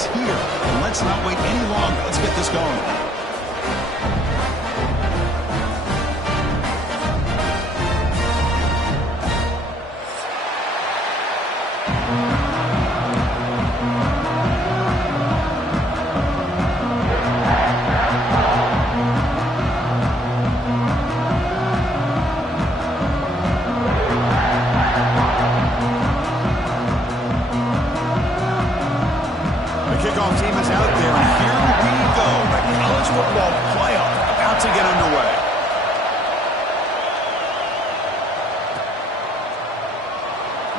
is here. And let's not wait any longer. Let's get this going. Kickoff team is out there, and here we go. The college football playoff about to get underway.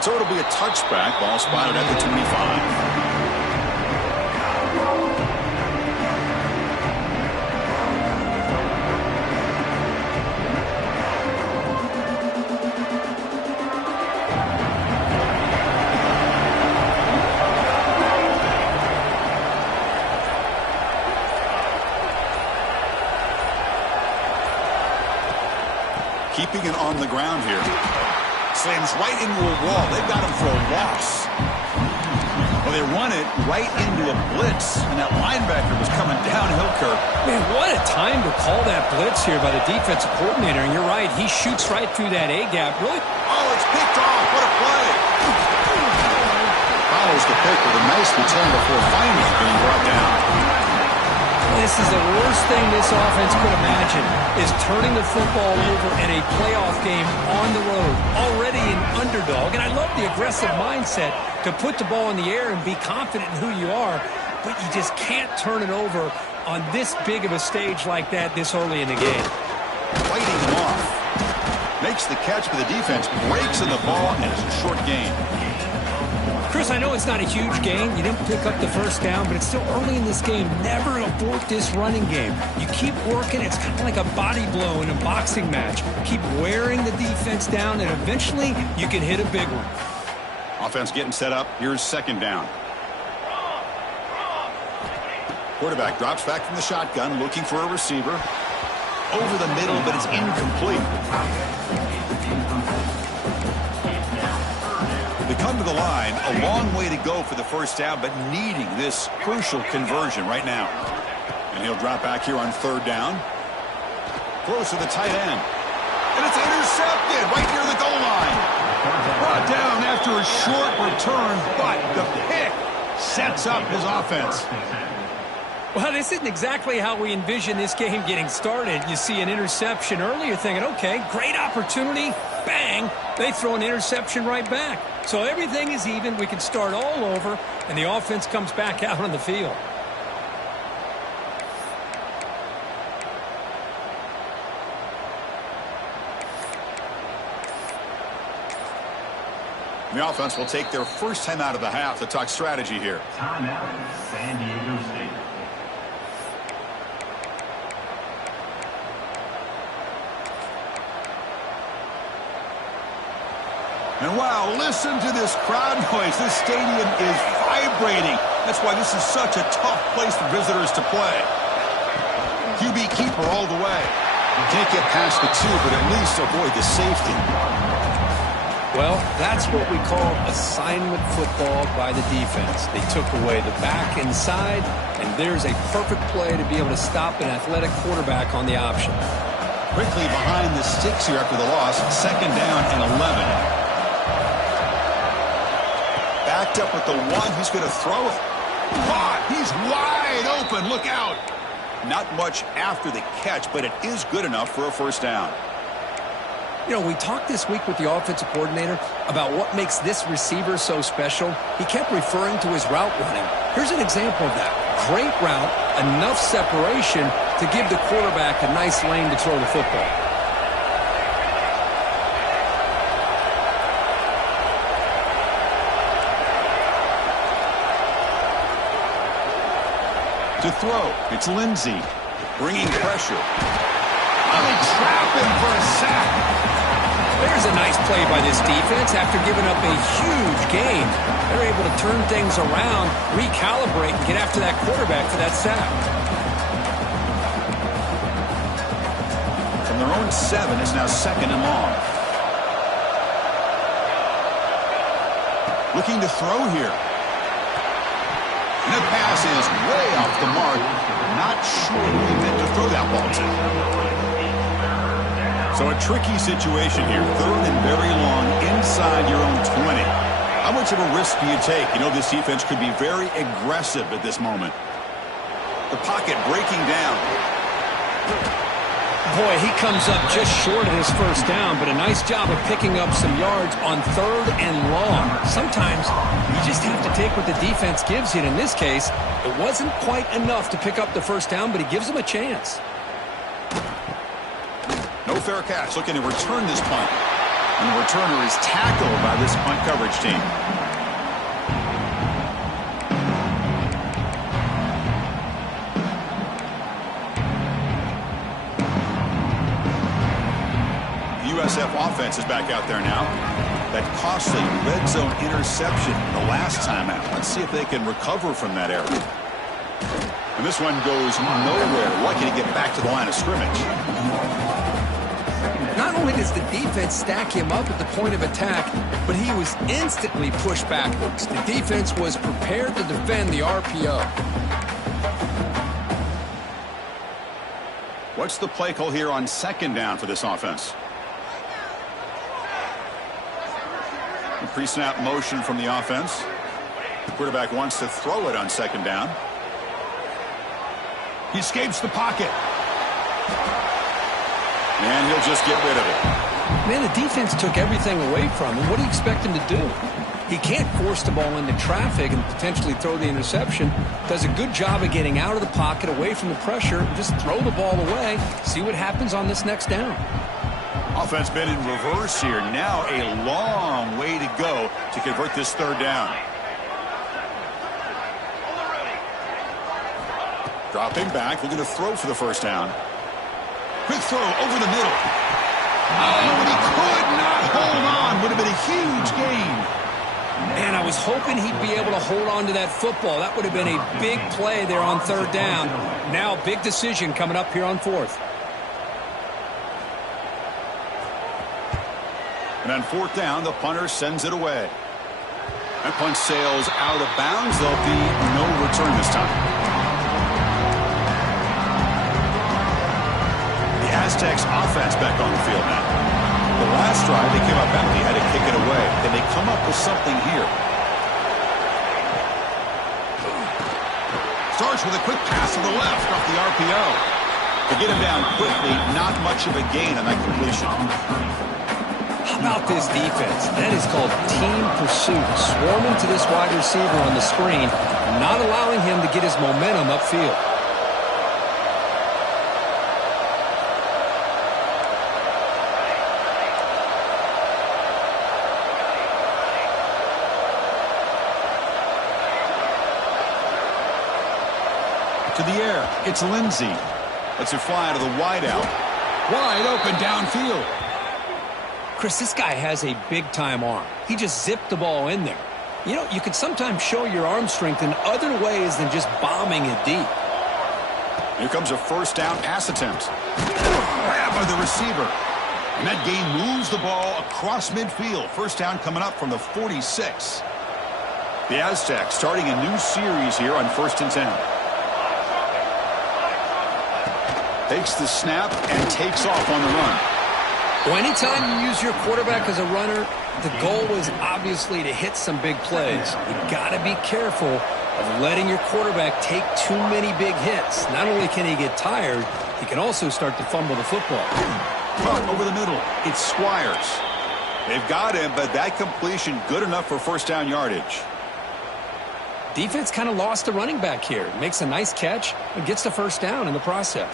So it'll be a touchback. Ball spotted at the 25. Keeping it on the ground here. Slams right into a wall. They've got him for a loss. Well, they run it right into a blitz, and that linebacker was coming downhill, Kirk. Man, what a time to call that blitz here by the defensive coordinator. And you're right, he shoots right through that A-gap. Really? Oh, it's picked off. What a play. Follows the pick with a nice return before finally being brought down. This is the worst thing this offense could imagine, is turning the football over in a playoff game on the road, already an underdog. And I love the aggressive mindset to put the ball in the air and be confident in who you are, but you just can't turn it over on this big of a stage like that this early in the game. Fighting him off. Makes the catch, but the defense breaks in the ball, and it's a short gain. Chris, I know it's not a huge gain. You didn't pick up the first down, but it's still early in this game. Never abort this running game. You keep working. It's kind of like a body blow in a boxing match. Keep wearing the defense down, and eventually you can hit a big one. Offense getting set up. Here's second down. Quarterback drops back from the shotgun, looking for a receiver. Over the middle, but it's incomplete. They come to the line, a long way to go for the first down, but needing this crucial conversion right now. And he'll drop back here on third down. Close to the tight end. And it's intercepted right near the goal line. Brought down after a short return, but the pick sets up his offense. Well, this isn't exactly how we envision this game getting started. You see an interception early, you're thinking, okay, great opportunity, bang, they throw an interception right back. So everything is even, we can start all over, and the offense comes back out on the field. The offense will take their first time out of the half to talk strategy here. Timeout, San Diego State. And wow, listen to this crowd noise. This stadium is vibrating. That's why this is such a tough place for visitors to play. QB keeper all the way. You can't get past the two, but at least avoid the safety. Well, that's what we call assignment football by the defense. They took away the back inside, and there's a perfect play to be able to stop an athletic quarterback on the option. Quickly behind the sticks here after the loss. Second down and 11. Backed up with the one. He's going to throw it. Caught. He's wide open. Look out. Not much after the catch, but it is good enough for a first down. You know, we talked this week with the offensive coordinator about what makes this receiver so special. He kept referring to his route running. Here's an example of that. Great route, enough separation to give the quarterback a nice lane to throw the football. To throw, it's Lindsey bringing pressure. Oh, they trap him for a sack. There's a nice play by this defense after giving up a huge gain. They're able to turn things around, recalibrate, and get after that quarterback for that sack. From their own 7, it's now second and long. Looking to throw here. And the pass is way off the mark. Not sure who he meant to throw that ball to. So a tricky situation here. 3rd and very long inside your own 20. How much of a risk do you take? You know, this defense could be very aggressive at this moment. The pocket breaking down. Boy, he comes up just short of his first down, but a nice job of picking up some yards on 3rd and long. Sometimes you just have to take what the defense gives you. And in this case, it wasn't quite enough to pick up the first down, but he gives them a chance. No fair catch. Looking to return this punt. And the returner is tackled by this punt coverage team. USF offense is back out there now. That costly red zone interception the last time out. Let's see if they can recover from that error. And this one goes nowhere. Lucky to get back to the line of scrimmage. Not only does the defense stack him up at the point of attack, but he was instantly pushed backwards. The defense was prepared to defend the RPO. What's the play call here on 2nd down for this offense? Pre-snap motion from the offense. The quarterback wants to throw it on 2nd down. He escapes the pocket. And he'll just get rid of it. Man, the defense took everything away from him. What do you expect him to do? He can't force the ball into traffic and potentially throw the interception. Does a good job of getting out of the pocket, away from the pressure, and just throw the ball away. See what happens on this next down. Offense been in reverse here. Now a long way to go to convert this 3rd down. Dropping back, looking to throw for the first down. Quick throw over the middle. Oh, but he could not hold on. Would have been a huge gain. Man, I was hoping he'd be able to hold on to that football. That would have been a big play there on 3rd down. Now, big decision coming up here on 4th. And on 4th down, the punter sends it away. That punt sails out of bounds. There'll be no return this time. The Aztecs offense back on the field now. The last drive, they came up empty, had to kick it away. Then they come up with something here. Starts with a quick pass to the left off the RPO. To get him down quickly, not much of a gain on that completion. How about this defense? That is called team pursuit. Swarming to this wide receiver on the screen, not allowing him to get his momentum upfield. To the air, it's Lindsey. Lets it fly to the wideout. Wide open downfield. Chris, this guy has a big-time arm. He just zipped the ball in there. You know, you can sometimes show your arm strength in other ways than just bombing it deep. Here comes a 1st down pass attempt. Grab by the receiver. And that gain moves the ball across midfield. 1st down coming up from the 46. The Aztecs starting a new series here on 1st and 10. Takes the snap and takes off on the run. Well, anytime you use your quarterback as a runner, the goal is obviously to hit some big plays. You've got to be careful of letting your quarterback take too many big hits. Not only can he get tired, he can also start to fumble the football. Caught over the middle. It's Squires. They've got him, but that completion good enough for 1st down yardage. Defense kind of lost the running back here. Makes a nice catch and gets the 1st down in the process.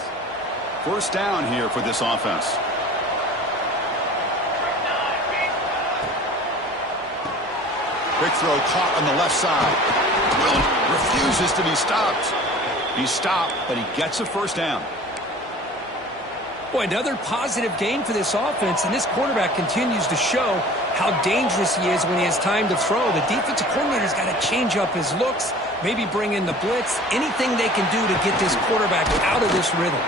1st down here for this offense. Quick throw caught on the left side. Will refuses to be stopped. He's stopped, but he gets a 1st down. Boy, another positive gain for this offense, and this quarterback continues to show how dangerous he is when he has time to throw. The defensive coordinator's got to change up his looks, maybe bring in the blitz, anything they can do to get this quarterback out of this rhythm.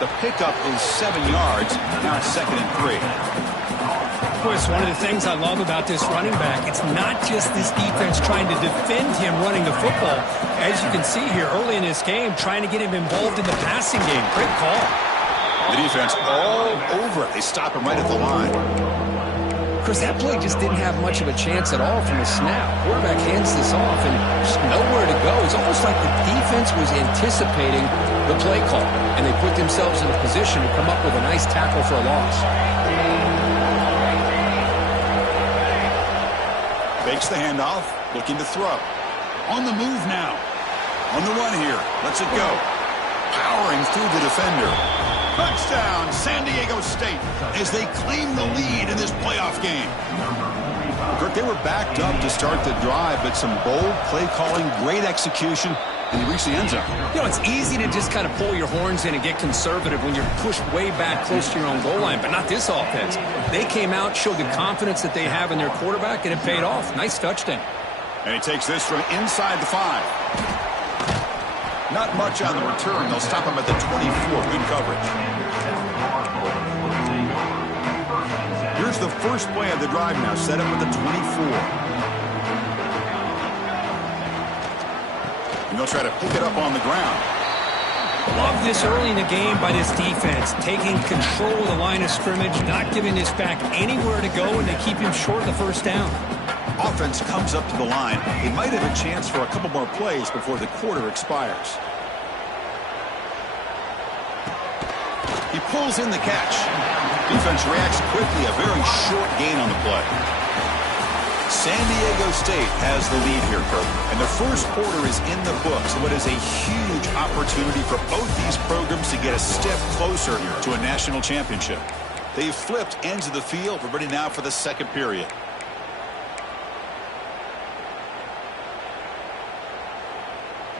The pickup is 7 yards. Now it's 2nd and 3. Well, it's one of the things I love about this running back. It's not just this defense trying to defend him running the football. As you can see here early in this game, trying to get him involved in the passing game. Great call. The defense all over it. They stop him right at the line. Chris, that play just didn't have much of a chance at all from the snap. Quarterback hands this off and just nowhere to go. It's almost like the defense was anticipating the play call, and they put themselves in a position to come up with a nice tackle for a loss. Fakes the handoff, looking to throw. On the move now. On the run here. Lets it go. Powering through the defender. Touchdown, San Diego State, as they claim the lead in this playoff game. Kirk, they were backed up to start the drive, but some bold play calling, great execution, and they reached the end zone. You know, it's easy to just kind of pull your horns in and get conservative when you're pushed way back close to your own goal line, but not this offense. They came out, showed the confidence that they have in their quarterback, and it paid off. Nice touchdown. And he takes this from inside the 5. Not much on the return. They'll stop him at the 24. Good coverage. Here's the first play of the drive now. Set up at the 24. And they'll try to pick it up on the ground. Love this early in the game by this defense. Taking control of the line of scrimmage, not giving this back anywhere to go, and they keep him short of the first down. Offense comes up to the line. They might have a chance for a couple more plays before the quarter expires. He pulls in the catch. Defense reacts quickly. A very short gain on the play. San Diego State has the lead here, Kirk. And the first quarter is in the books. What is a huge opportunity for both these programs to get a step closer to a national championship. They've flipped ends of the field. We're ready now for the second period.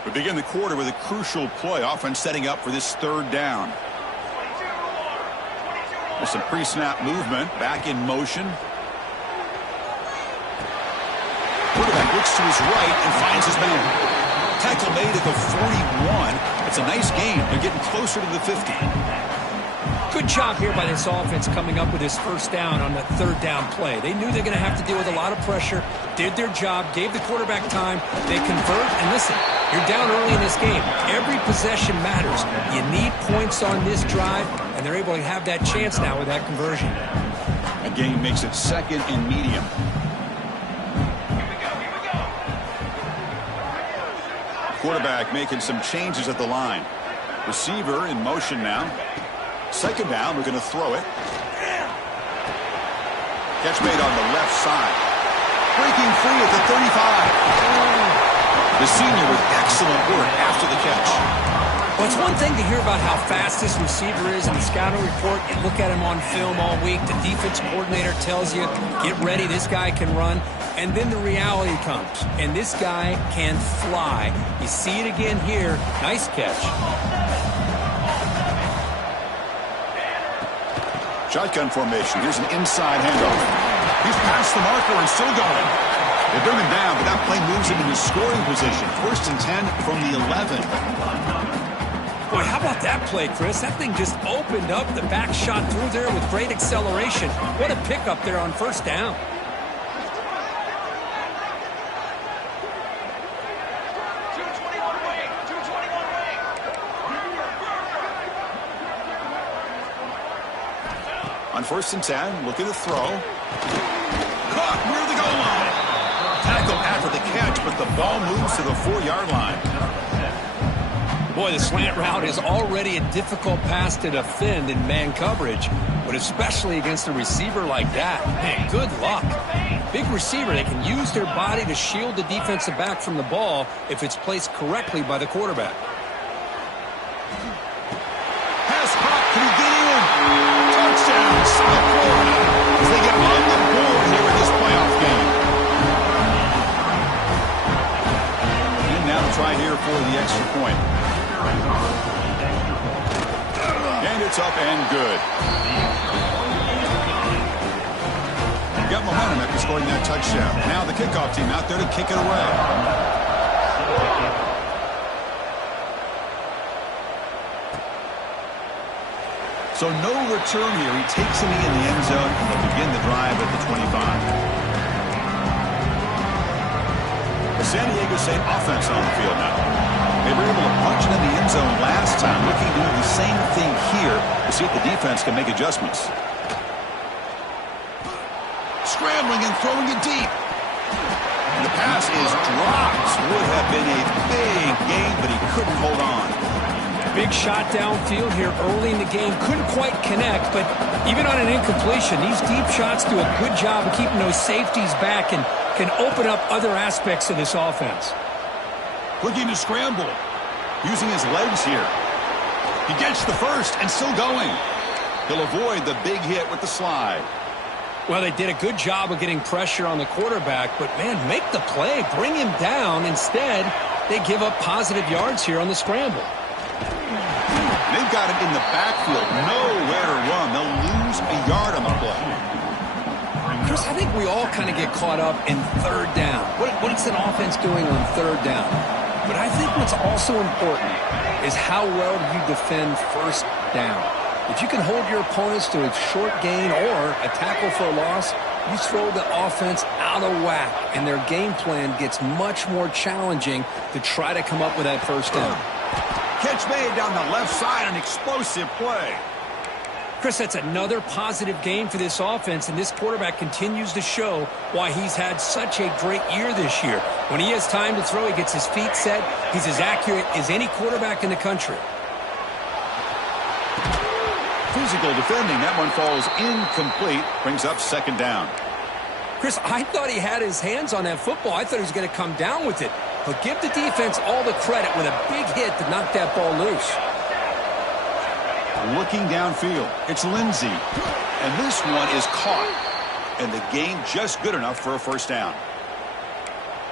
We begin the quarter with a crucial play. Offense setting up for this third down. With some pre-snap movement. Back in motion. Quarterback looks to his right and finds his man. Tackle made at the 41. It's a nice gain. They're getting closer to the 50. Good job here by this offense coming up with this first down on the third down play. They knew they're going to have to deal with a lot of pressure, did their job, gave the quarterback time. They convert, and listen, you're down early in this game. Every possession matters. You need points on this drive, and they're able to have that chance now with that conversion. A gain makes it second and medium. Quarterback making some changes at the line. Receiver in motion now. Second down, we're going to throw it. Catch made on the left side. Breaking free at the 35. The senior with excellent work after the catch. Well, it's one thing to hear about how fast this receiver is in the scouting report. You look at him on film all week. The defense coordinator tells you, get ready, this guy can run. And then the reality comes, and this guy can fly. You see it again here. Nice catch. Shotgun formation. Here's an inside handoff. He's past the marker and still going. They bring him down, but that play moves him into scoring position. First and 10 from the 11. Boy, how about that play, Chris? That thing just opened up. The back shot through there with great acceleration. What a pickup there on first down. On first and 10, looking to throw. Caught near the goal line. Tackle after the catch, but the ball moves to the 4-yard line. Boy, the slant route is already a difficult pass to defend in man coverage, but especially against a receiver like that. Man, good luck. Big receiver, they can use their body to shield the defensive back from the ball if it's placed correctly by the quarterback. Pass caught. Can he get in? Touchdown, South Florida, as they get on the board here in this playoff game. And now try here for the extra point. And it's up and good. Got momentum after scoring that touchdown. Now the kickoff team out there to kick it away. So no return here. He takes a knee in the end zone, and they'll begin the drive at the 25. The San Diego State offense on the field now. They were able to punch it in the end zone last time, looking to do the same thing here to see if the defense can make adjustments. Scrambling and throwing it deep. And the pass is dropped. Would have been a big gain, but he couldn't hold on. Big shot downfield here early in the game. Couldn't quite connect, but even on an incompletion, these deep shots do a good job of keeping those safeties back and can open up other aspects of this offense. Looking to scramble. Using his legs here. He gets the first and still going. He'll avoid the big hit with the slide. Well, they did a good job of getting pressure on the quarterback, but, man, make the play. Bring him down. Instead, they give up positive yards here on the scramble. They've got it in the backfield. Nowhere to run. They'll lose a yard on the play. Chris, I think we all kind of get caught up in third down. What is an offense doing on third down? But I think what's also important is how well do you defend first down. If you can hold your opponents to a short gain or a tackle for a loss, you throw the offense out of whack, and their game plan gets much more challenging to try to come up with that first down. Catch made down the left side, an explosive play. Chris, that's another positive game for this offense, and this quarterback continues to show why he's had such a great year this year. When he has time to throw, he gets his feet set. He's as accurate as any quarterback in the country. Physical defending. That one falls incomplete. Brings up second down. Chris, I thought he had his hands on that football. I thought he was going to come down with it. But give the defense all the credit with a big hit to knock that ball loose. Looking downfield. It's Lindsey. And this one is caught. And the gain just good enough for a first down.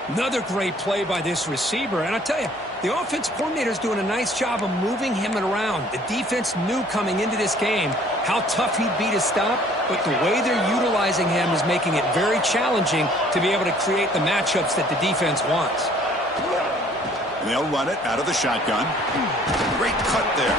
Another great play by this receiver. And I tell you, the offense coordinator is doing a nice job of moving him around. The defense knew coming into this game how tough he'd be to stop, but the way they're utilizing him is making it very challenging to be able to create the matchups that the defense wants. And they'll run it out of the shotgun. Great cut there.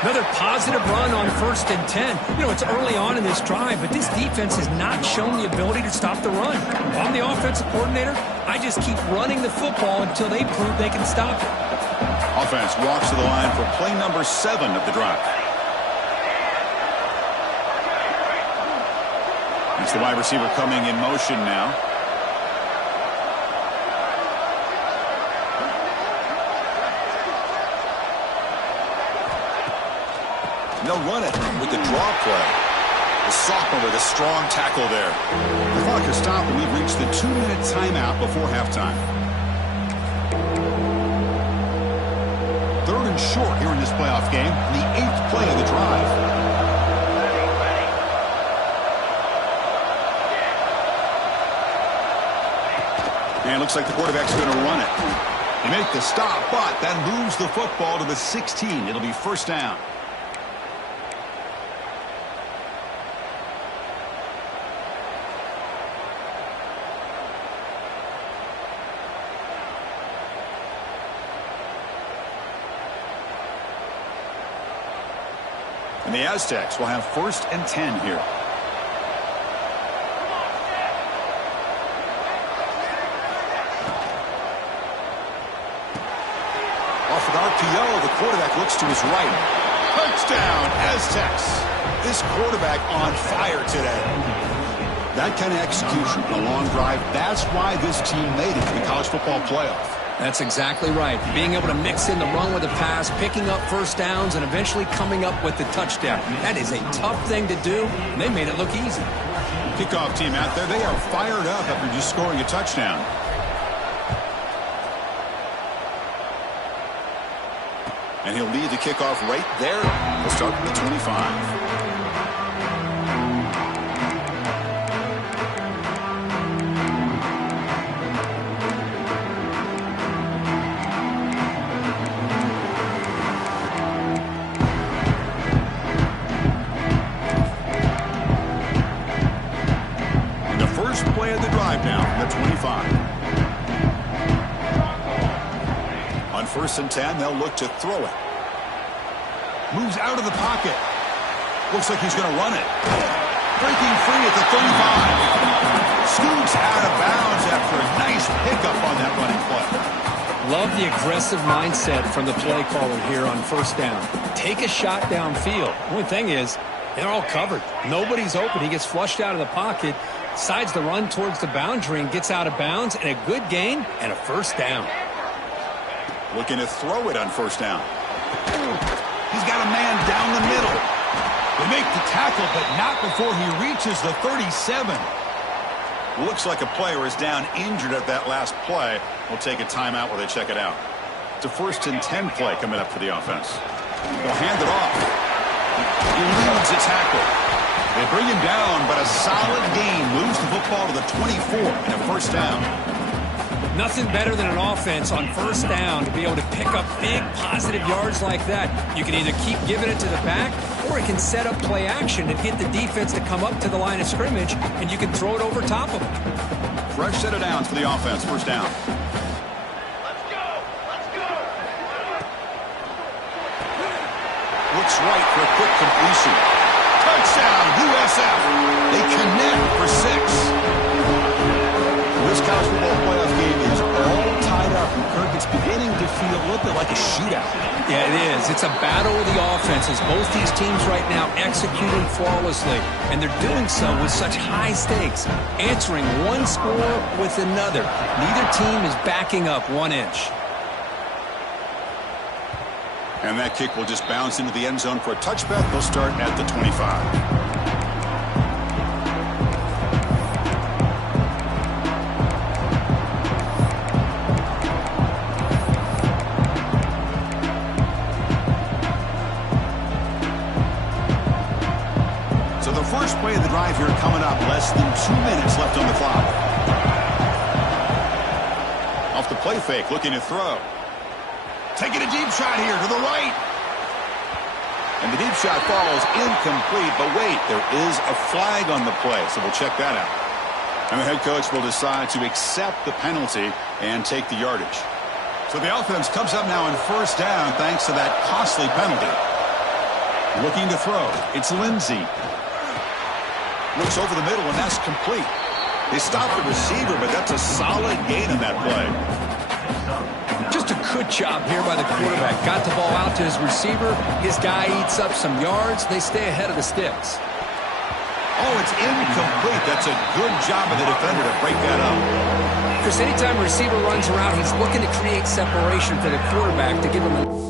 Another positive run on 1st and 10. You know, it's early on in this drive, but this defense has not shown the ability to stop the run. I'm the offensive coordinator. I just keep running the football until they prove they can stop it. Offense walks to the line for play number 7 of the drive. It's the wide receiver coming in motion now. They'll run it with the draw play. The sophomore with a strong tackle there. The clock has stopped, and we've reached the 2-minute timeout before halftime. 3rd and short here in this playoff game, the 8th play of the drive. And it looks like the quarterback's going to run it. They make the stop, but that moves the football to the 16. It'll be first down. And the Aztecs will have 1st and 10 here. Off an RPO, the quarterback looks to his right. Touchdown, Aztecs. This quarterback on fire today. That kind of execution, a long drive, that's why this team made it to the college football playoff. That's exactly right. Being able to mix in the run with the pass, picking up first downs, and eventually coming up with the touchdown. That is a tough thing to do, and they made it look easy. Kickoff team out there, they are fired up after just scoring a touchdown. And he'll lead the kickoff right there. He'll start from the 25. Play of the drive now from the 25. On 1st and 10, they'll look to throw it. Moves out of the pocket. Looks like he's going to run it. Breaking free at the 35. Scoots out of bounds after a nice pickup on that running play. Love the aggressive mindset from the play caller here on first down. Take a shot downfield. The only thing is, they're all covered. Nobody's open. He gets flushed out of the pocket, decides to run towards the boundary and gets out of bounds, and a good gain and a first down. Looking to throw it on first down. He's got a man down the middle. They make the tackle, but not before he reaches the 37. Looks like a player is down injured at that last play. We'll take a timeout while they check it out. It's a 1st and 10 play coming up for the offense. They'll hand it off. He eludes a tackle. They bring him down, but a solid gain moves the football to the 24 and a first down. Nothing better than an offense on first down to be able to pick up big positive yards like that. You can either keep giving it to the back, or it can set up play action and get the defense to come up to the line of scrimmage, and you can throw it over top of them. Fresh set of downs for the offense. First down. Let's go! Let's go! Looks right for a quick completion. Touchdown, USF. They connect for 6. This college football playoff game is all tied up. Kirk, it's beginning to feel a little bit like a shootout. Yeah, it is. It's a battle of the offenses. Both these teams right now executing flawlessly, and they're doing so with such high stakes, answering one score with another. Neither team is backing up 1 inch. And that kick will just bounce into the end zone for a touchback. They'll start at the 25. First play of the drive here coming up. Less than 2 minutes left on the clock. Off the play fake, looking to throw. Taking a deep shot here to the right. And the deep shot falls incomplete. But wait, there is a flag on the play, so we'll check that out. And the head coach will decide to accept the penalty and take the yardage. So the offense comes up now on first down thanks to that costly penalty. Looking to throw. It's Lindsey. Looks over the middle, and that's complete. They stopped the receiver, but that's a solid gain in that play. Just a good job here by the quarterback. Got the ball out to his receiver. His guy eats up some yards. They stay ahead of the sticks. Oh, it's incomplete. That's a good job of the defender to break that up. Chris, anytime a receiver runs around, he's looking to create separation for the quarterback to give him a...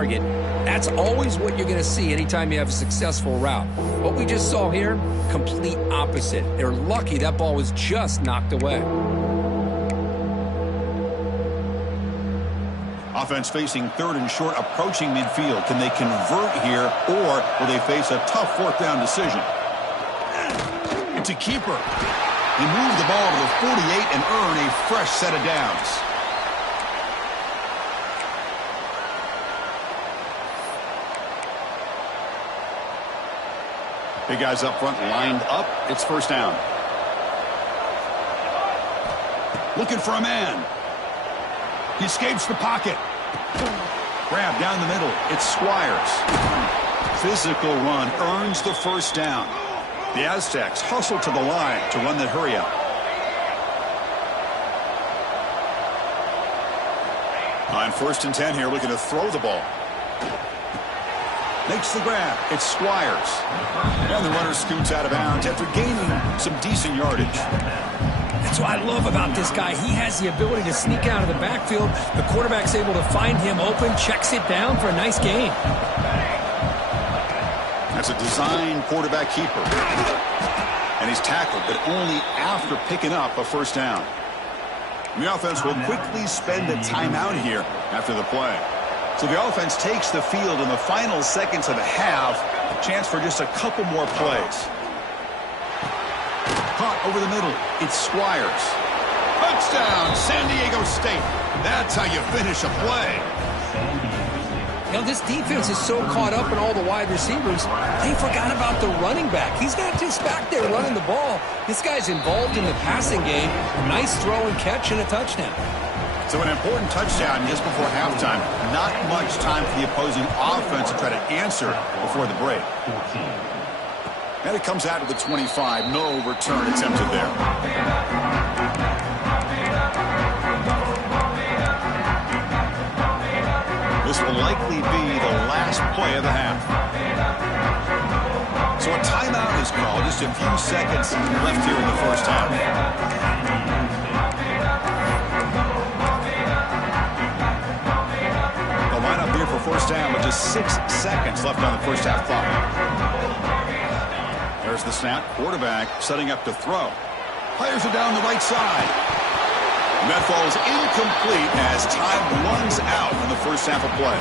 target. That's always what you're going to see anytime you have a successful route. What we just saw here, complete opposite. They're lucky that ball was just knocked away. Offense facing 3rd and short, approaching midfield. Can they convert here, or will they face a tough 4th down decision? It's a keeper. They move the ball to the 48 and earn a fresh set of downs. Big guys up front lined up. It's 1st down. Looking for a man. He escapes the pocket. Grab down the middle. It's Squires. Physical run earns the 1st down. The Aztecs hustle to the line to run the hurry up. On 1st and 10 here, looking to throw the ball. Makes the grab. It's Squires. And the runner scoots out of bounds after gaining some decent yardage. That's what I love about this guy. He has the ability to sneak out of the backfield. The quarterback's able to find him open, checks it down for a nice gain. That's a design quarterback keeper. And he's tackled, but only after picking up a 1st down. And the offense will quickly spend a timeout here after the play. So the offense takes the field in the final seconds of the half. Chance for just a couple more plays. Caught over the middle. It's Squires. Touchdown, San Diego State. That's how you finish a play. You know, this defense is so caught up in all the wide receivers, they forgot about the running back. He's not just back there running the ball. This guy's involved in the passing game. Nice throw and catch and a touchdown. So an important touchdown just before halftime. Not much time for the opposing offense to try to answer before the break. And it comes out to the 25. No return attempted there. This will likely be the last play of the half. So a timeout is called. Just a few seconds left here in the 1st half. The lineup here for 1st down with just 6 seconds left on the 1st half clock. There's the snap. Quarterback setting up to throw. Fires it down the right side. And that falls incomplete as time runs out in the 1st half of play.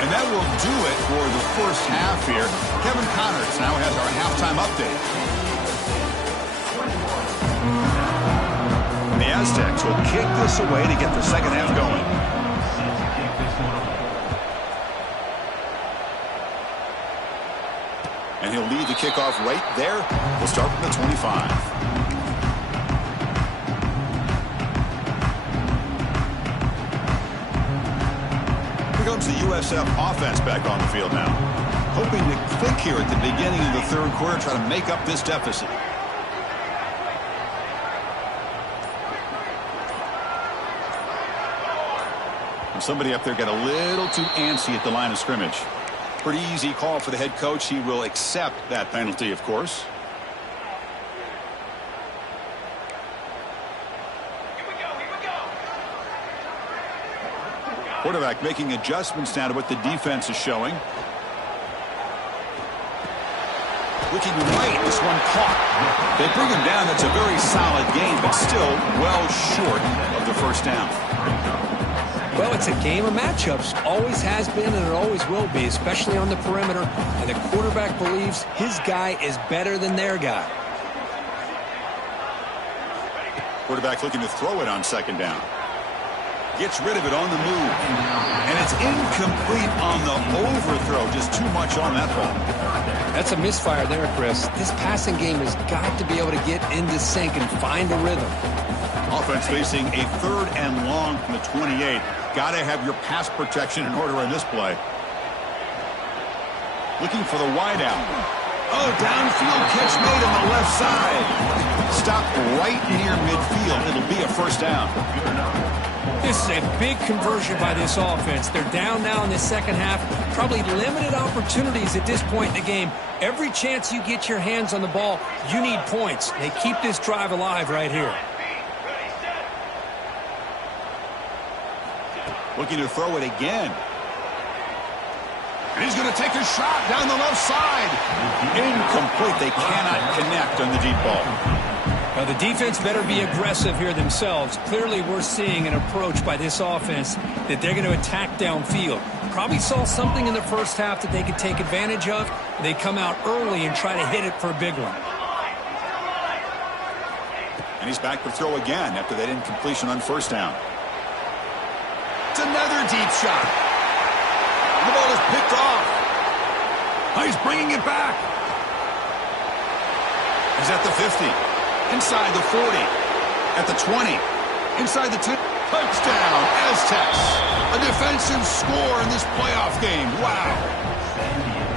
And that will do it for the 1st half here. Kevin Connors now has our halftime update. And the Aztecs will kick this away to get the 2nd half going. And he'll lead the kickoff right there. We'll start from the 25. Here comes the USF offense back on the field now. Hoping to click here at the beginning of the 3rd quarter, try to make up this deficit. And somebody up there got a little too antsy at the line of scrimmage. Pretty easy call for the head coach. He will accept that penalty, of course. Here we go. Quarterback making adjustments now to what the defense is showing. Looking right, this one caught. They bring him down. That's a very solid game, but still well short of the 1st down. Well, it's a game of matchups. Always has been and it always will be, especially on the perimeter. And the quarterback believes his guy is better than their guy. Quarterback looking to throw it on 2nd down. Gets rid of it on the move. And it's incomplete on the overthrow. Just too much on that ball. That's a misfire there, Chris. This passing game has got to be able to get into sync and find a rhythm. Offense facing a 3rd and long from the 28. Got to have your pass protection in order in this play. Looking for the wide out. Oh, downfield catch made on the left side. Stopped right near midfield. It'll be a 1st down. This is a big conversion by this offense. They're down now in the 2nd half. Probably limited opportunities at this point in the game. Every chance you get your hands on the ball, you need points. They keep this drive alive right here. Looking to throw it again. And he's going to take a shot down the left side. Incomplete. They cannot connect on the deep ball. Well, the defense better be aggressive here themselves. Clearly, we're seeing an approach by this offense that they're going to attack downfield. Probably saw something in the first half that they could take advantage of. They come out early and try to hit it for a big one. And he's back for throw again after that incompletion on first down. It's another deep shot. The ball is picked off. Oh, he's bringing it back. He's at the 50. Inside the 40. At the 20. Inside the 10. Touchdown, Aztecs. A defensive score in this playoff game. Wow.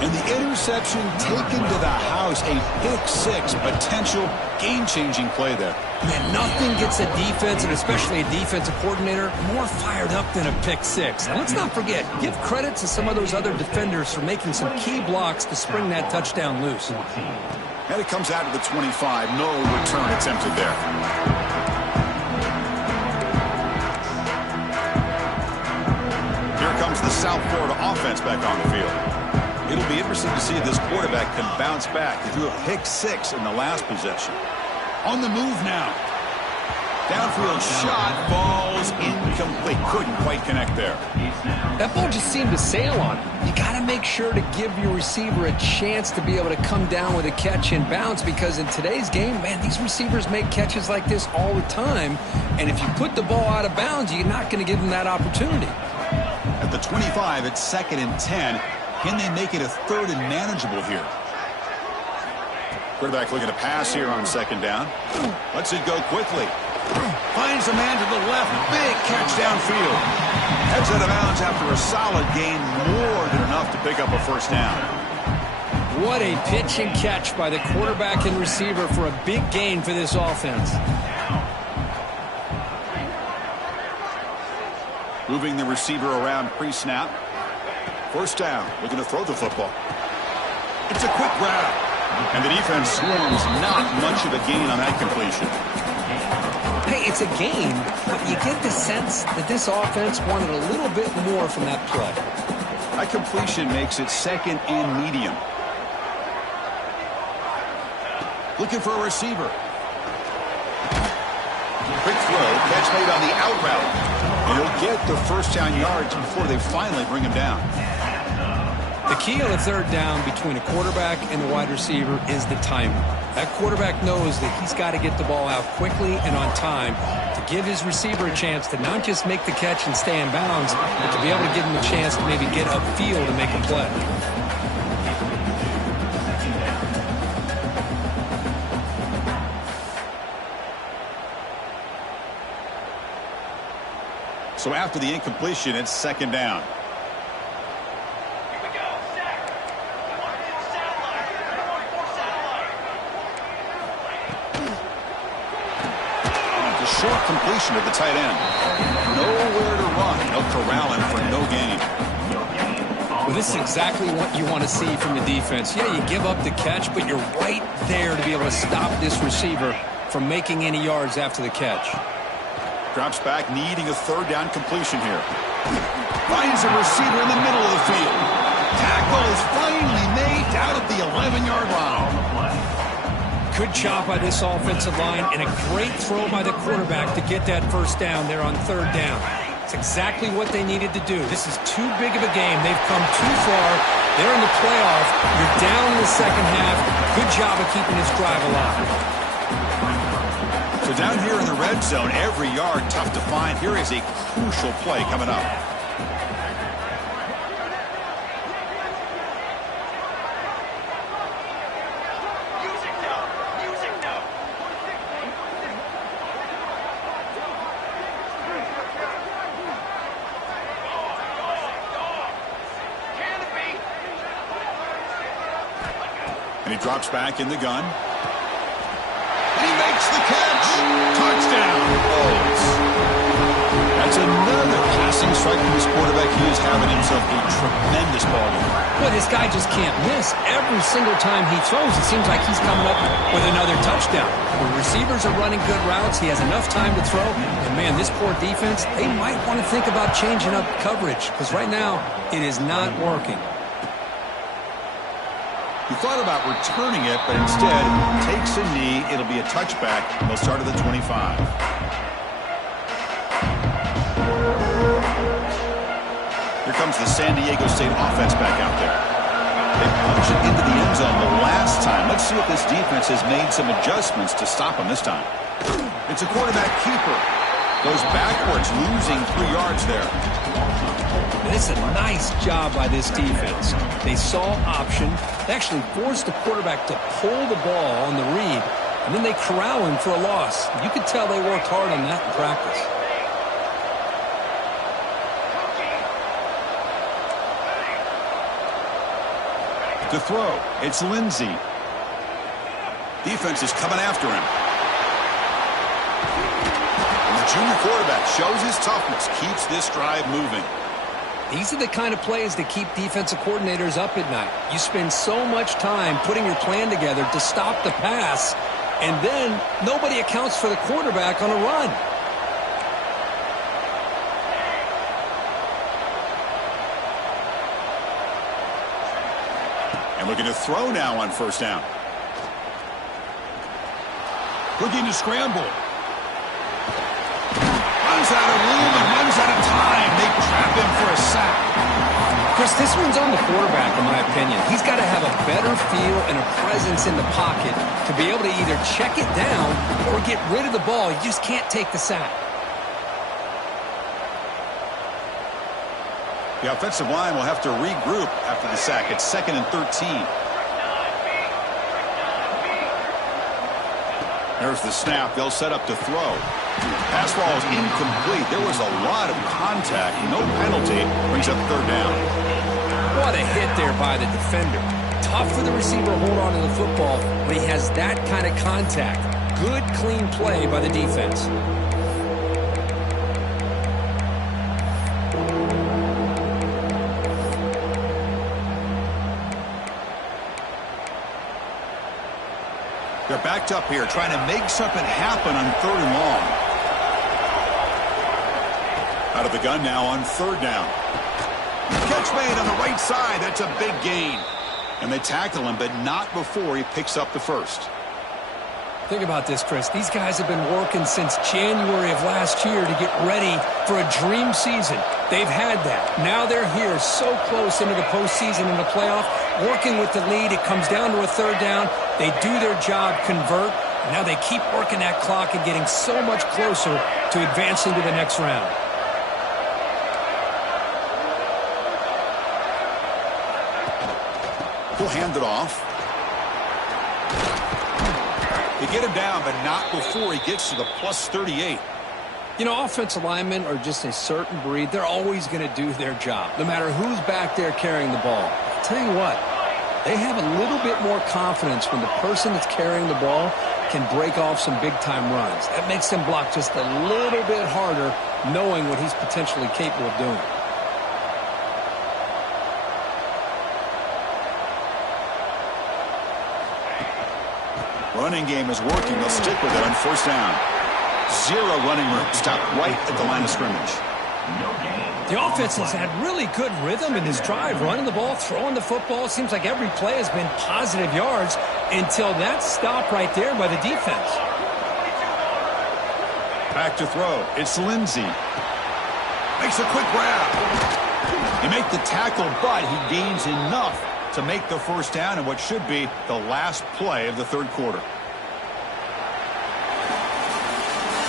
And the interception taken to the house. A pick-6 potential game-changing play there. Man, nothing gets a defense, and especially a defensive coordinator, more fired up than a pick-6. Now, let's not forget, give credit to some of those other defenders for making some key blocks to spring that touchdown loose. And it comes out of the 25. No return attempted there. Here comes the South Florida offense back on the field. It'll be interesting to see if this quarterback can bounce back. He threw a pick-6 in the last possession. On the move now. Downfield shot, falls incomplete. Couldn't quite connect there. That ball just seemed to sail on him. You got to make sure to give your receiver a chance to be able to come down with a catch and bounce, because in today's game, man, these receivers make catches like this all the time. And if you put the ball out of bounds, you're not going to give them that opportunity. At the 25, it's 2nd and 10. Can they make it a 3rd and manageable here? Quarterback looking to pass here on 2nd down. Lets it go quickly. Finds a man to the left. Big catch downfield. Heads out of bounds after a solid gain. More than enough to pick up a first down. What a pitch and catch by the quarterback and receiver for a big gain for this offense. Moving the receiver around pre-snap. First down. Looking to throw the football. It's a quick grab. And the defense swarms not much of a gain on that completion. Hey, it's a gain, but you get the sense that this offense wanted a little bit more from that play. That completion makes it 2nd and medium. Looking for a receiver. Quick throw, catch made on the out route. And he'll get the first down yards before they finally bring him down. The key on the 3rd down between a quarterback and the wide receiver is the timing. That quarterback knows that he's got to get the ball out quickly and on time to give his receiver a chance to not just make the catch and stay in bounds, but to be able to give him a chance to maybe get upfield and make a play. So after the incompletion, it's 2nd down. Short completion at the tight end. Nowhere to run. They'll corral him for no gain. Well, this is exactly what you want to see from the defense. Yeah, you give up the catch, but you're right there to be able to stop this receiver from making any yards after the catch. Drops back, needing a 3rd down completion here. Finds a receiver in the middle of the field. Tackle is finally made down at the 11-yard line. Good job by this offensive line, and a great throw by the quarterback to get that first down there on 3rd down. It's exactly what they needed to do. This is too big of a game. They've come too far. They're in the playoff. You're down in the second half. Good job of keeping this drive alive. So down here in the red zone, every yard tough to find. Here is a crucial play coming up. And he drops back in the gun. And he makes the catch. Touchdown. That's another passing strike from this quarterback. He is having himself a tremendous ball game. Well, this guy just can't miss. Every single time he throws, it seems like he's coming up with another touchdown. The receivers are running good routes. He has enough time to throw. And, man, this poor defense, they might want to think about changing up coverage, because right now it is not working. He thought about returning it, but instead takes a knee. It'll be a touchback. They'll start at the 25. Here comes the San Diego State offense back out there. They punch it into the end zone the last time. Let's see if this defense has made some adjustments to stop them this time. It's a quarterback keeper. Goes backwards, losing 3 yards there. It's a nice job by this defense. They saw option. They actually forced the quarterback to pull the ball on the read, and then they corral him for a loss. You could tell they worked hard on that in practice. To throw, it's Lindsey. Defense is coming after him. And the junior quarterback shows his toughness, keeps this drive moving. These are the kind of plays that keep defensive coordinators up at night. You spend so much time putting your plan together to stop the pass, and then nobody accounts for the quarterback on a run. And looking to throw now on first down. Looking to scramble. Runs out of room and runs out of time. They trap him for a sack. Chris, this one's on the quarterback, in my opinion. He's got to have a better feel and a presence in the pocket to be able to either check it down or get rid of the ball. You just can't take the sack. The offensive line will have to regroup after the sack. It's 2nd and 13. There's the snap. They'll set up to throw. Pass ball is incomplete. There was a lot of contact. No penalty. Brings up 3rd down. What a hit there by the defender. Tough for the receiver to hold on to the football when he has that kind of contact. Good, clean play by the defense. They're backed up here, trying to make something happen on 3rd and long. Out of the gun now on 3rd down. Catch made on the right side. That's a big gain. And they tackle him, but not before he picks up the first. Think about this, Chris. These guys have been working since January of last year to get ready for a dream season. They've had that. Now they're here so close into the postseason and the playoff, working with the lead. It comes down to a 3rd down. They do their job, convert. Now they keep working that clock and getting so much closer to advancing to the next round. He'll hand it off. They get him down, but not before he gets to the plus 38. You know, offensive linemen are just a certain breed. They're always going to do their job, no matter who's back there carrying the ball. I'll tell you what, they have a little bit more confidence when the person that's carrying the ball can break off some big-time runs. That makes them block just a little bit harder, knowing what he's potentially capable of doing. Running game is working. They'll stick with it on 1st down. 0 running room. Stop right at the line of scrimmage. The offense has had really good rhythm in this drive, running the ball, throwing the football. Seems like every play has been positive yards until that stop right there by the defense. Back to throw. It's Lindsey. Makes a quick grab. They make the tackle, but he gains enough to make the 1st down in what should be the last play of the 3rd quarter.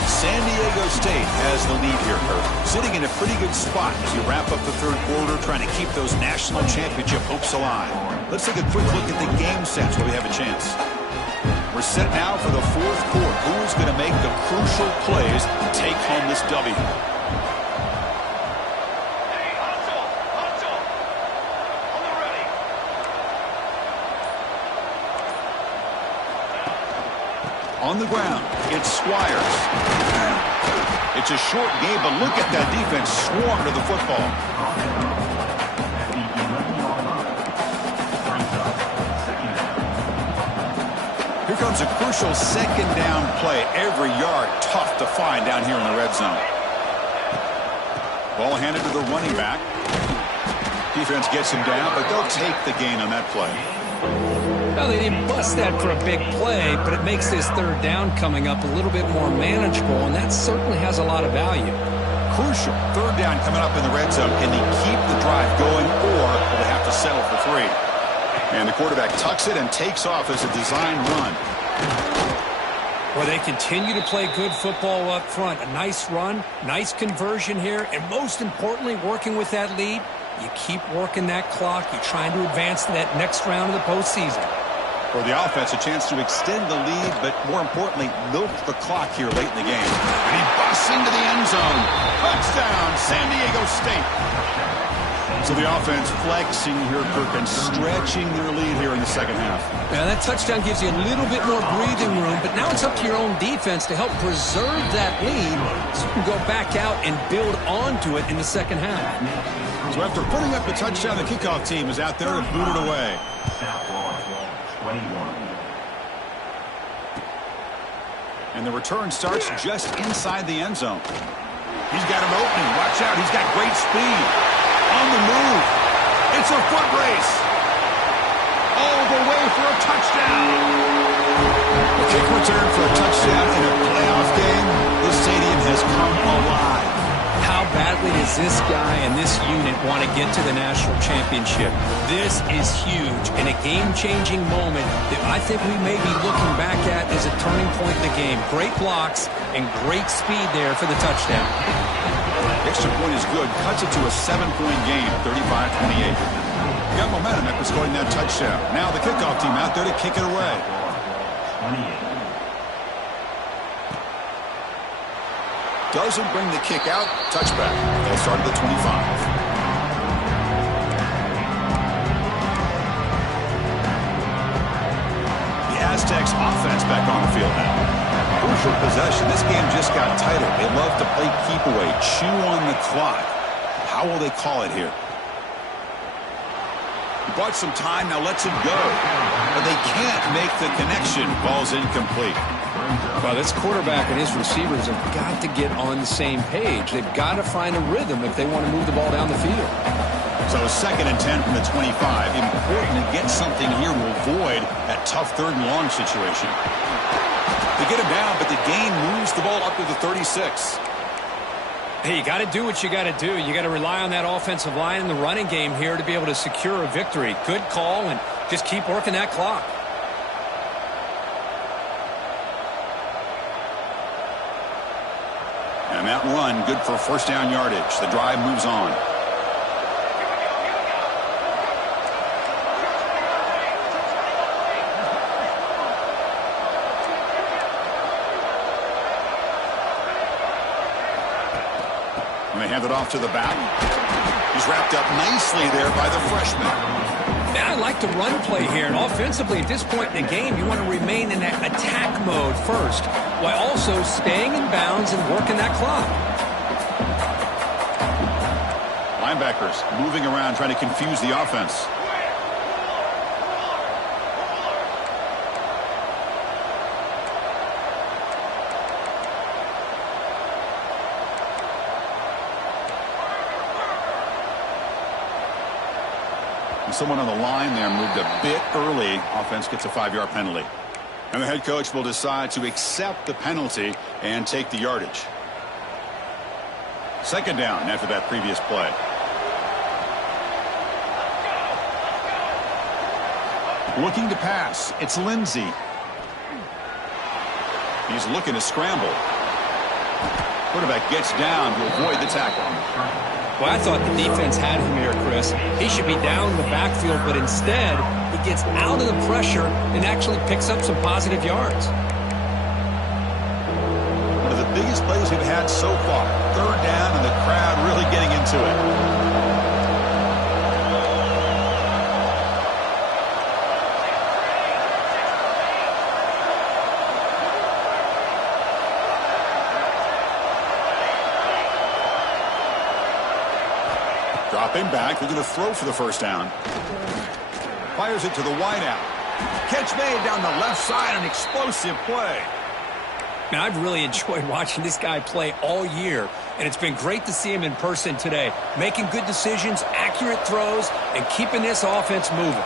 San Diego State has the lead here, Kurt. Sitting in a pretty good spot as you wrap up the 3rd quarter, trying to keep those national championship hopes alive. Let's take a quick look at the game sets where we have a chance. We're set now for the 4th quarter. Who is going to make the crucial plays to take home this W? On the ground, it's Squires. It's a short game, but look at that defense swarm to the football. Here comes a crucial 2nd down play. Every yard tough to find down here in the red zone. Ball handed to the running back. Defense gets him down, but they'll take the gain on that play. Well, they didn't bust that for a big play, but it makes this third down coming up a little bit more manageable, and that certainly has a lot of value. Crucial third down coming up in the red zone. Can they keep the drive going, or will they have to settle for 3? And the quarterback tucks it and takes off as a design run. Well, they continue to play good football up front. A nice run, nice conversion here, and most importantly, working with that lead, you keep working that clock. You're trying to advance to that next round of the postseason. For the offense, a chance to extend the lead, but more importantly, milk the clock here late in the game. And he busts into the end zone. Touchdown, San Diego State. So the offense flexing here, Kirk, and stretching their lead here in the second half. Now, that touchdown gives you a little bit more breathing room, but now it's up to your own defense to help preserve that lead so you can go back out and build onto it in the second half. So after putting up the touchdown, the kickoff team is out there to boot it away. And the return starts just inside the end zone. He's got an opening. Watch out. He's got great speed. On the move. It's a foot race. All the way for a touchdown. The kick return for a touchdown in a playoff game. This stadium has come alive. How badly does this guy and this unit want to get to the national championship? This is huge and a game-changing moment that I think we may be looking back at as a turning point in the game. Great blocks and great speed there for the touchdown. Extra point is good. Cuts it to a 7-point game, 35-28. Got momentum after scoring that touchdown. Now the kickoff team out there to kick it away. Doesn't bring the kick out. Touchback. They'll start at the 25. The Aztecs offense back on the field now. Crucial possession. This game just got tighter. They love to play keep away, chew on the clock. How will they call it here? He bought some time, now lets it go. But they can't make the connection. Ball's incomplete. Well, this quarterback and his receivers have got to get on the same page. They've got to find a rhythm if they want to move the ball down the field. So 2nd and 10 from the 25. Important to get something here to avoid that tough 3rd and long situation. They get him down, but the gain moves the ball up to the 36. Hey, you got to do what you got to do. You got to rely on that offensive line in the running game here to be able to secure a victory. Good call, and just keep working that clock. And that run, good for 1st down yardage. The drive moves on. And they hand it off to the back. He's wrapped up nicely there by the freshman. Now, I like the run play here, and offensively at this point in the game, you want to remain in that attack mode first, while also staying in bounds and working that clock. Linebackers moving around, trying to confuse the offense. Someone on the line there moved a bit early. Offense gets a 5-yard penalty. And the head coach will decide to accept the penalty and take the yardage. 2nd down after that previous play. Looking to pass. It's Lindsey. He's looking to scramble. Quarterback gets down to avoid the tackle. Well, I thought the defense had him here, Chris. He should be down in the backfield, but instead, he gets out of the pressure and actually picks up some positive yards. One of the biggest plays we've had so far. 3rd down, and the crowd really getting into it. Dropping back, they're going to throw for the 1st down. Fires it to the wideout. Catch made down the left side, an explosive play. Man, I've really enjoyed watching this guy play all year, and it's been great to see him in person today, making good decisions, accurate throws, and keeping this offense moving.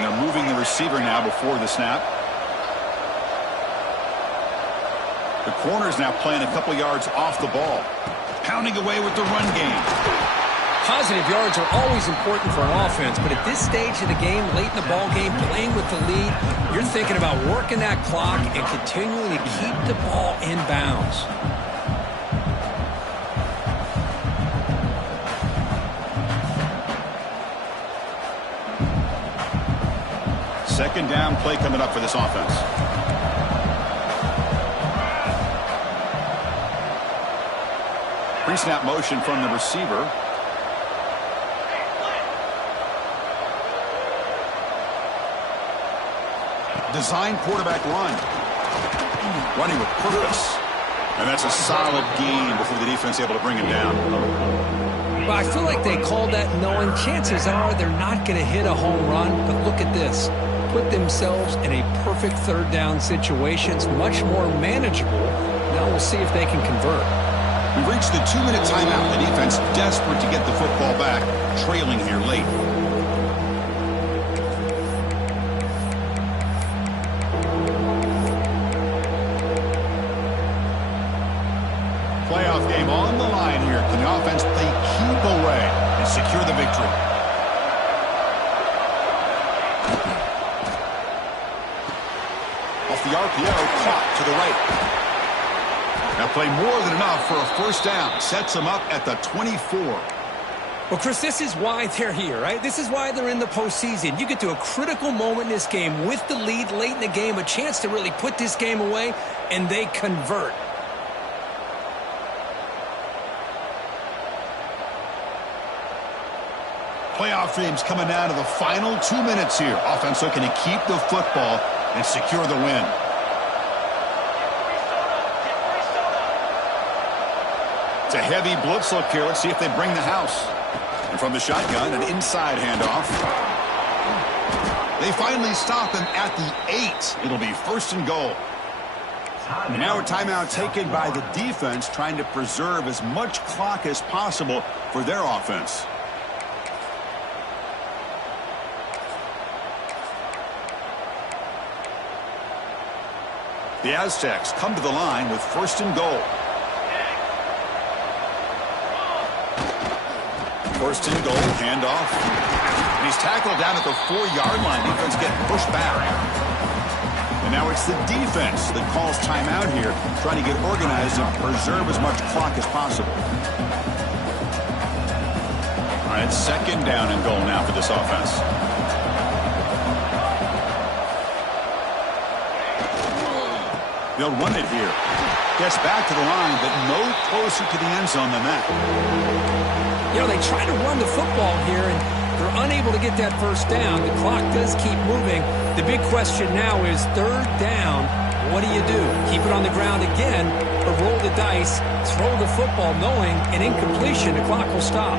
And they're moving the receiver now before the snap. The corner's now playing a couple yards off the ball. Pounding away with the run game. Positive yards are always important for an offense, but at this stage of the game, late in the ball game, playing with the lead, you're thinking about working that clock and continuing to keep the ball in bounds. Second down play coming up for this offense. Pre-snap motion from the receiver. Design quarterback run. Running with purpose. And that's a solid gain before the defense able to bring him down. Well, I feel like they called that knowing chances are they're not going to hit a home run. But look at this. Put themselves in a perfect third down situation. It's much more manageable. Now we'll see if they can convert. We've reached the 2-minute timeout. The defense desperate to get the football back, trailing here late. Playoff game on the line here. Can the offense play keep away and secure the victory? Off the RPO, caught to the right. Now play more than enough for a first down. Sets them up at the 24. Well, Chris, this is why they're here, right? This is why they're in the postseason. You get to a critical moment in this game with the lead late in the game, a chance to really put this game away, and they convert. Playoff dreams coming down to the final 2 minutes here. Offense looking to keep the football and secure the win. It's a heavy blitz look here. Let's see if they bring the house. And from the shotgun, an inside handoff. They finally stop him at the 8. It'll be first and goal. And now a timeout taken by the defense, trying to preserve as much clock as possible for their offense. The Aztecs come to the line with first and goal. First and goal, handoff. And he's tackled down at the 4-yard line. Defense getting pushed back. And now it's the defense that calls timeout here, trying to get organized and preserve as much clock as possible. All right, second down and goal now for this offense. They'll run it here. Gets back to the line, but no closer to the end zone than that. You know, they try to run the football here, and they're unable to get that first down. The clock does keep moving. The big question now is third down. What do you do? Keep it on the ground again, or roll the dice, throw the football knowing an incompletion, the clock will stop.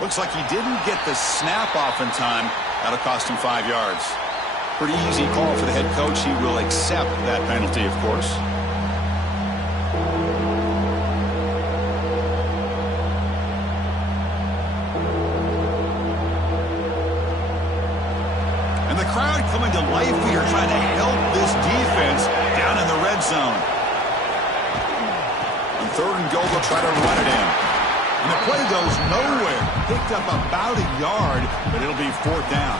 Looks like he didn't get the snap off in time. That'll cost him 5 yards. Pretty easy call for the head coach. He will accept that penalty, of course. And the crowd coming to life here, trying to help this defense down in the red zone. On third and goal, they'll try to run it in. And the play goes nowhere. Picked up about a yard, but it'll be fourth down.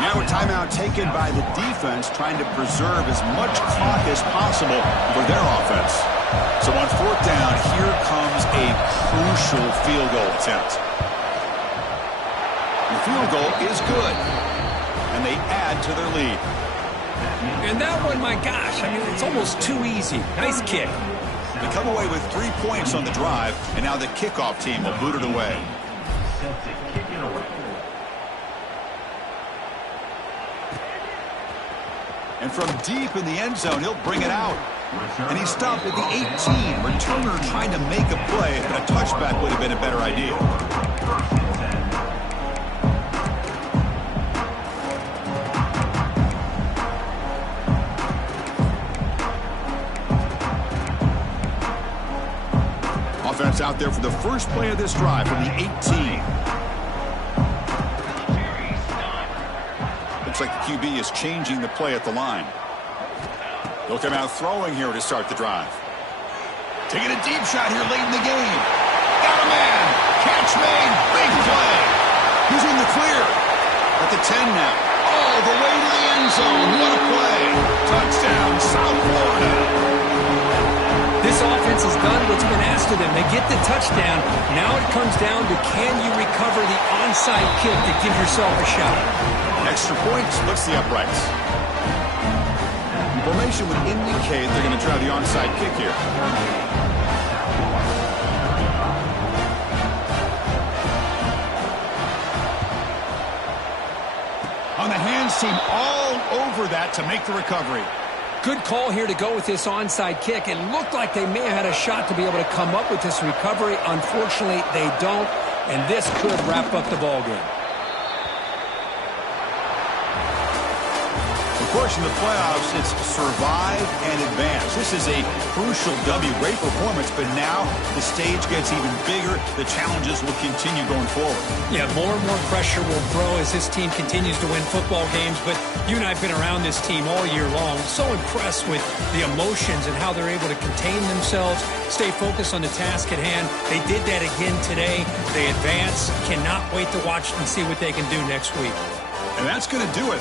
Now a timeout taken by the defense, trying to preserve as much clock as possible for their offense. So on fourth down, here comes a crucial field goal attempt. The field goal is good, and they add to their lead. And that one, my gosh, I mean, it's almost too easy. Nice kick. They come away with 3 points on the drive, and now the kickoff team will boot it away. And from deep in the end zone, he'll bring it out. And he stopped at the 18. Returner trying to make a play, but a touchback would have been a better idea. It's out there for the first play of this drive from the 18. Looks like the QB is changing the play at the line. They'll come out throwing here to start the drive. Taking a deep shot here late in the game. Got a man. Catch made. Big play. He's in the clear. At the 10 now. All the way to the end zone. What a play. Touchdown, South Florida. This offense has done what's been asked of them. They get the touchdown. Now it comes down to can you recover the onside kick to give yourself a shot. Extra point splits the uprights. Formation would indicate they're going to try the onside kick here. On the hands team all over that to make the recovery. Good call here to go with this onside kick. It looked like they may have had a shot to be able to come up with this recovery. Unfortunately, they don't, and this could wrap up the ballgame. Of course, in the playoffs, it's survive and advance. This is a crucial W. Great performance, but now the stage gets even bigger. The challenges will continue going forward. Yeah, more and more pressure will grow as this team continues to win football games, but you and I have been around this team all year long. So impressed with the emotions and how they're able to contain themselves, stay focused on the task at hand. They did that again today. They advance. Cannot wait to watch and see what they can do next week. And that's going to do it.